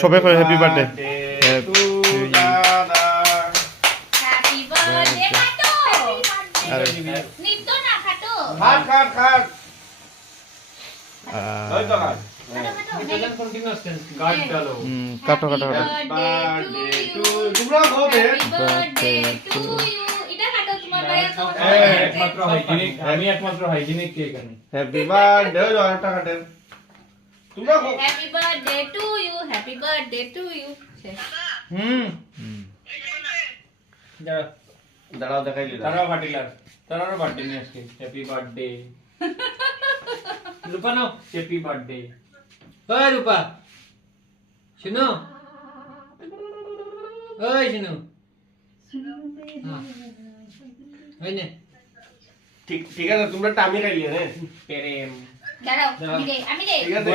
সবাই কয় happy birthday two দাদা। হ্যাপি বার্থডে খাটো আরে নিতো না খাটো খাট খাট খাট। ওই তো খাট। কাটো কাটো কাটো বার্থডে টু তোমরা খাবে। বার্থডে টু ইউ এটা খাটো তোমার ভাইয়া তো একমাত্র হাইজিনিক আমি একমাত্র হাইজিনিক কে এখানে হ্যাপি বার্থডে ওই একটা কাটেন তোমরা খাও। Happy birthday to you happy birthday to you দাঁড়াও দেখাই দিলাম। তারাও কাটিলার তারাও বার্থডে নিয়ে আজকে হ্যাপি বার্থডে রূপা নাও হ্যাপি বার্থডে ওই রূপা শুনো ওই শুনো ওই নে ঠিক ঠিক আছে তোমরা টামি খাইয়ে রে। প্রেম দাঁড়াও আমি দে ঠিক আছে।